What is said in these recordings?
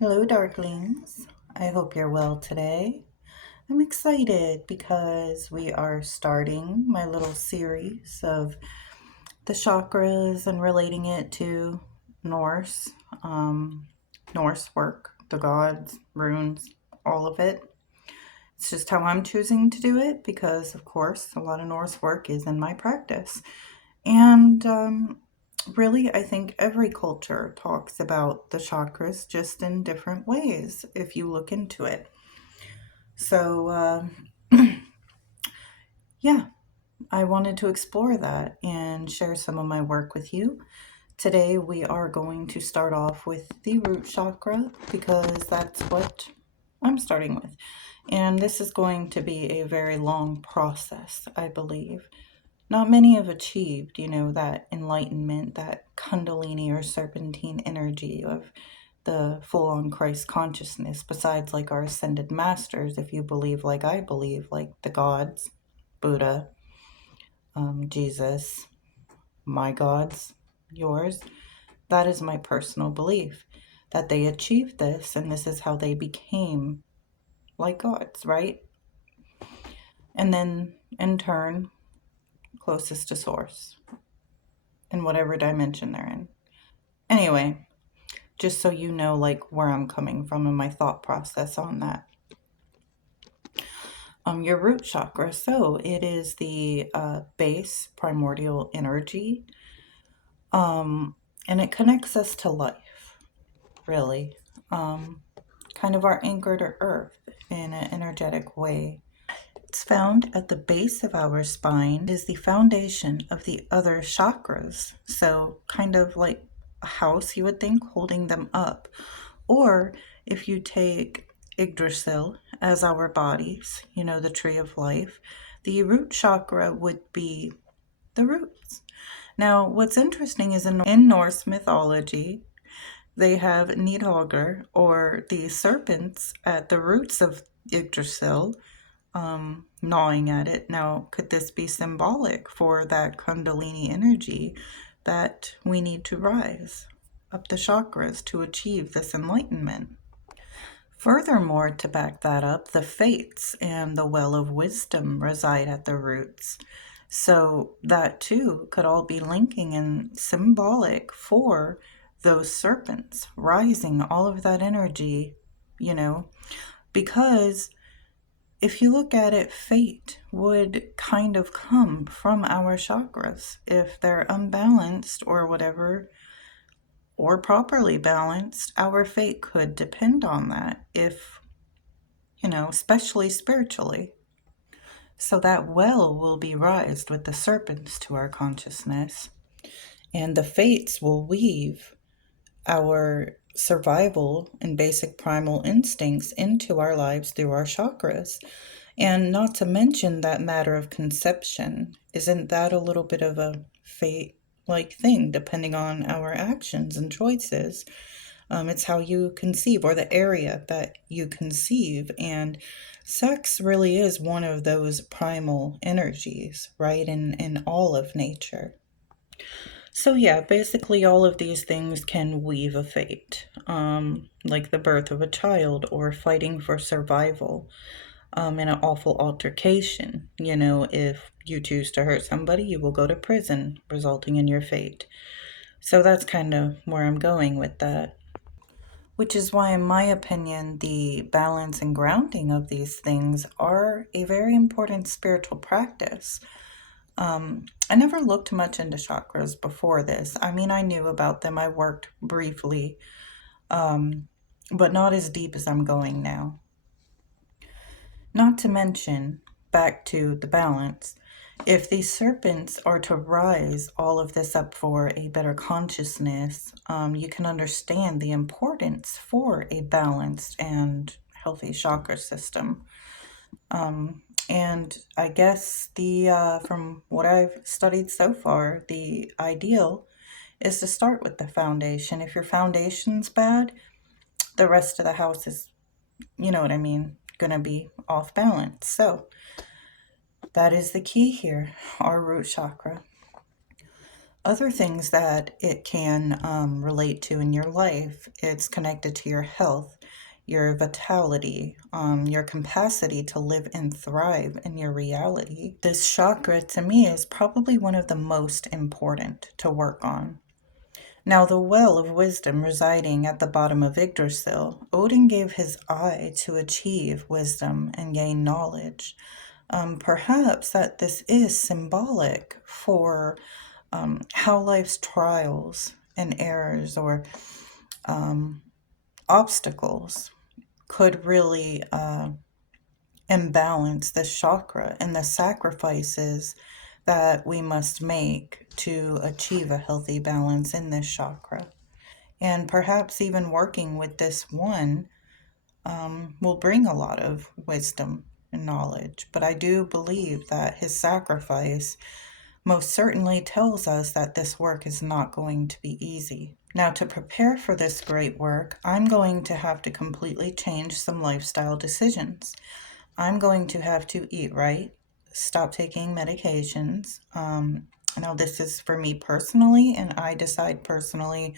Hello, Darklings. I hope you're well today. I'm excited because we are starting my little series of the chakras and relating it to Norse, um, Norse work, the gods, runes, all of it. It's just how I'm choosing to do it because, of course, a lot of Norse work is in my practice. And really, I think every culture talks about the chakras just in different ways if you look into it. So, yeah, I wanted to explore that and share some of my work with you. Today, we are going to start off with the root chakra because that's what I'm starting with. And this is going to be a very long process, I believe. Not many have achieved, that enlightenment, that kundalini or serpentine energy of the full on Christ consciousness, besides like our ascended masters, if you believe like I believe, like the gods, Buddha, Jesus, my gods, yours. That is my personal belief that they achieved this and this is how they became like gods, right? And then in turn, closest to source in whatever dimension they're in. Anyway, just so you know, like where I'm coming from and my thought process on that. Your root chakra. So it is the base primordial energy, and it connects us to life, really. Um, Kind of our anchor to earth in an energetic way. It's found at the base of our spine. It is the foundation of the other chakras. So kind of like a house, you would think, holding them up. Or if you take yggdrasil as our bodies, the tree of life, the root chakra would be the roots. Now, what's interesting is in Norse mythology, they have Nidhogger, or the serpents, at the roots of Yggdrasil, gnawing at it. Now, could this be symbolic for that Kundalini energy that we need to rise up the chakras to achieve this enlightenment? Furthermore, to back that up, the fates and the well of wisdom reside at the roots. So that too could all be linking and symbolic for those serpents rising all of that energy, you know, because if you look at it, fate would kind of come from our chakras. If they're unbalanced or whatever, or properly balanced, our fate could depend on that if, especially spiritually. So that well will be raised with the serpents to our consciousness, and the fates will weave our survival and basic primal instincts into our lives through our chakras. And not to mention that matter of conception. Isn't that a little bit of a fate like thing, depending on our actions and choices? It's how you conceive or the area that you conceive. And sex really is one of those primal energies, right? In all of nature. So, yeah, basically, all of these things can weave a fate, like the birth of a child or fighting for survival in an awful altercation. If you choose to hurt somebody, you will go to prison, resulting in your fate. So, that's kind of where I'm going with that. Which is why, in my opinion, the balance and grounding of these things are a very important spiritual practice. I never looked much into chakras before this. I mean, I knew about them, I worked briefly, but not as deep as I'm going now. Not to mention, back to the balance, if these serpents are to rise all of this up for a better consciousness, you can understand the importance for a balanced and healthy chakra system. And I guess from what I've studied so far, the ideal is to start with the foundation. If your foundation's bad, the rest of the house is, you know what I mean, going to be off balance. So that is the key here, our root chakra. Other things that it can relate to in your life, it's connected to your health, your vitality, your capacity to live and thrive in your reality. This chakra to me is probably one of the most important to work on. Now, the well of wisdom residing at the bottom of Yggdrasil, Odin gave his eye to achieve wisdom and gain knowledge. Perhaps that this is symbolic for how life's trials and errors or obstacles could really imbalance this chakra and the sacrifices that we must make to achieve a healthy balance in this chakra. And perhaps even working with this one will bring a lot of wisdom and knowledge. But I do believe that his sacrifice most certainly tells us that this work is not going to be easy. Now, to prepare for this great work, I'm going to have to completely change some lifestyle decisions. I'm going to have to eat right, stop taking medications. I know this is for me personally, and I decide personally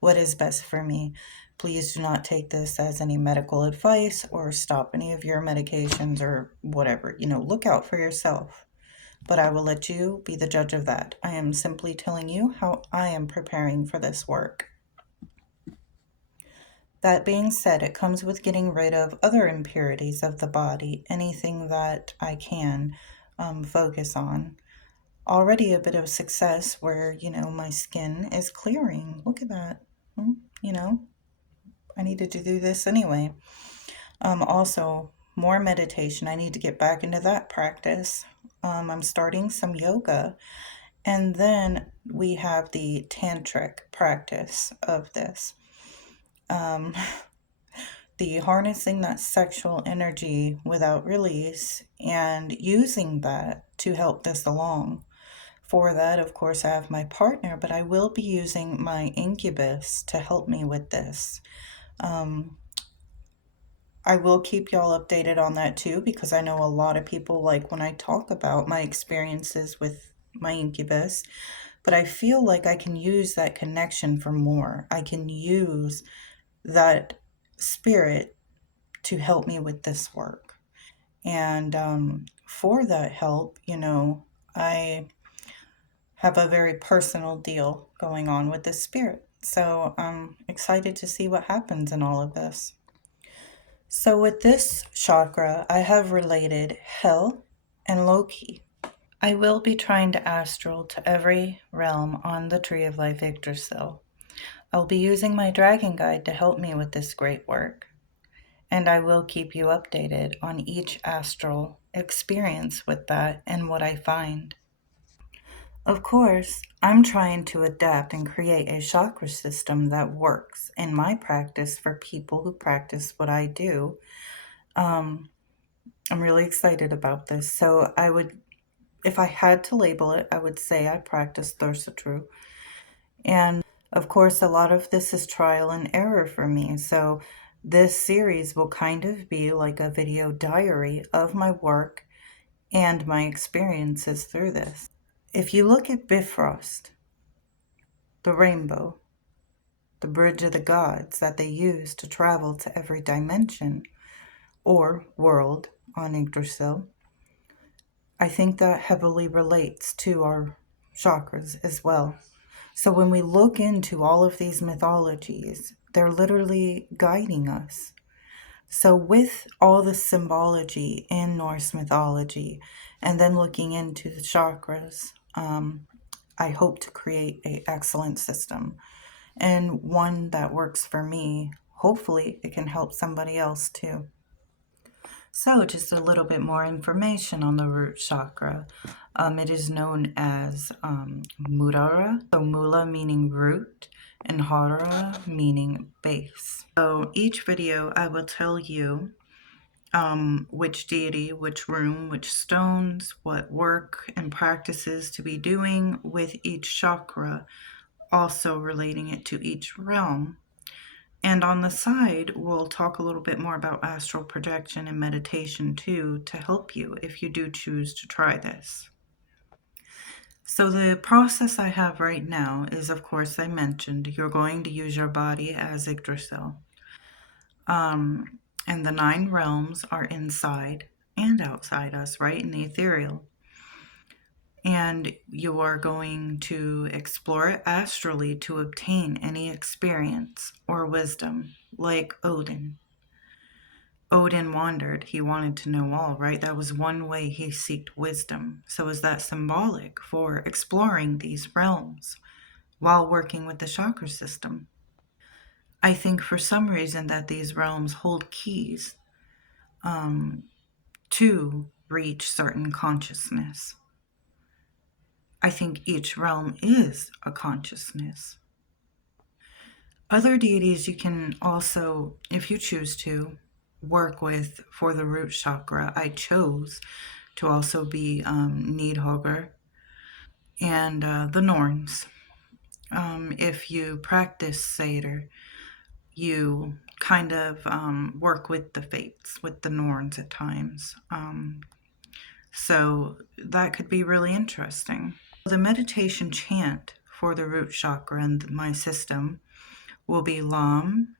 what is best for me. Please do not take this as any medical advice or stop any of your medications or whatever. Look out for yourself. But I will let you be the judge of that. I am simply telling you how I am preparing for this work. That being said, it comes with getting rid of other impurities of the body, anything that I can focus on. Already a bit of success where, my skin is clearing. Look at that. You know, I needed to do this anyway. Also, more meditation. I need to get back into that practice. I'm starting some yoga. And then we have the tantric practice of this. The harnessing that sexual energy without release and using that to help this along. For that, of course, I have my partner, but I will be using my incubus to help me with this. I will keep y'all updated on that too, because I know a lot of people like when I talk about my experiences with my incubus, but I feel like I can use that connection for more. I can use that spirit to help me with this work. And for that help, I have a very personal deal going on with this spirit. So I'm excited to see what happens in all of this. So, with this chakra, I have related Hel and Loki. I will be trying to astral to every realm on the Tree of Life Yggdrasil. I'll be using my dragon guide to help me with this great work, and I will keep you updated on each astral experience with that and what I find. Of course, I'm trying to adapt and create a chakra system that works in my practice for people who practice what I do. Um, I'm really excited about this. So I would, if I had to label it, I would say I practice Thursatru. And of course, a lot of this is trial and error for me. So this series will kind of be like a video diary of my work and my experiences through this. If you look at Bifrost, the rainbow, the bridge of the gods that they use to travel to every dimension or world on Yggdrasil, I think that heavily relates to our chakras as well. So when we look into all of these mythologies, they're literally guiding us. So with all the symbology in Norse mythology, and then looking into the chakras, I hope to create an excellent system and one that works for me. Hopefully it can help somebody else too. So, just a little bit more information on the root chakra. It is known as Mudara, so Mula meaning root, and Hara meaning base. So, each video I will tell you which deity, which room, which stones, what work and practices to be doing with each chakra, also relating it to each realm. And on the side, we'll talk a little bit more about astral projection and meditation too to help you if you do choose to try this. So the process I have right now is, of course, I mentioned you're going to use your body as Yggdrasil. And the 9 realms are inside and outside us, right? In the ethereal. And you are going to explore it astrally to obtain any experience or wisdom, like Odin. Odin wandered. He wanted to know all, right? That was one way he sought wisdom. So is that symbolic for exploring these realms while working with the chakra system? I think for some reason that these realms hold keys to reach certain consciousness. I think each realm is a consciousness. Other deities you can also, if you choose to, work with for the root chakra. I chose to also be Nidhogger and the Norns. If you practice Seder, you kind of work with the fates, with the Norns at times. So that could be really interesting. The meditation chant for the root chakra and my system will be Lam,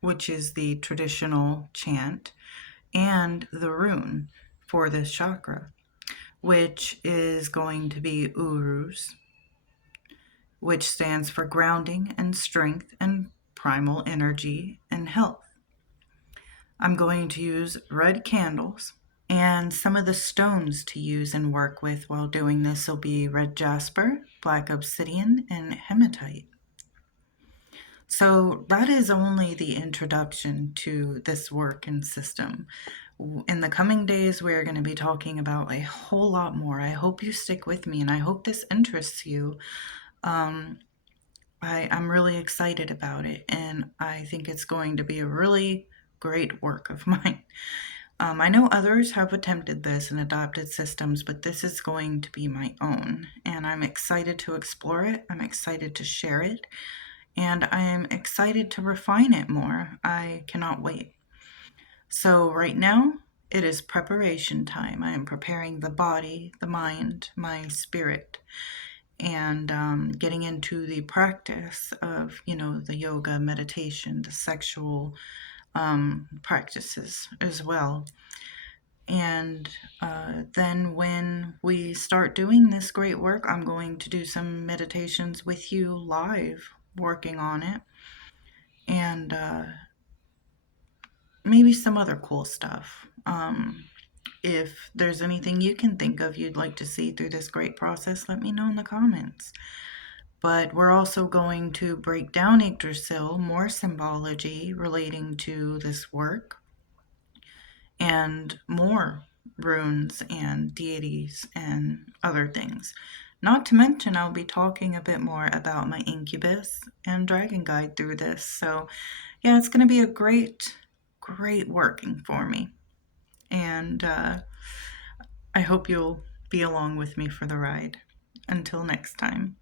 which is the traditional chant, and the rune for this chakra, which is going to be Uruz, which stands for grounding and strength and primal energy and health. I'm going to use red candles, and some of the stones to use and work with while doing this will be red jasper, black obsidian, and hematite. So that is only the introduction to this work and system. In the coming days, we're going to be talking about a whole lot more. I hope you stick with me, and I hope this interests you. I'm really excited about it, and I think it's going to be a really great work of mine. I know others have attempted this and adopted systems, but this is going to be my own, and I'm excited to explore it. I'm excited to share it, and I am excited to refine it more. I cannot wait. So, right now, it is preparation time. I am preparing the body, the mind, my spirit, and getting into the practice of, the yoga, meditation, the sexual practices as well. And then when we start doing this great work, I'm going to do some meditations with you live, working on it, and maybe some other cool stuff. If there's anything you can think of you'd like to see through this great process, let me know in the comments. But we're also going to break down Yggdrasil, more symbology relating to this work, and more runes and deities and other things. Not to mention, I'll be talking a bit more about my incubus and dragon guide through this. So, yeah, it's going to be a great, great working for me. And I hope you'll be along with me for the ride. Until next time.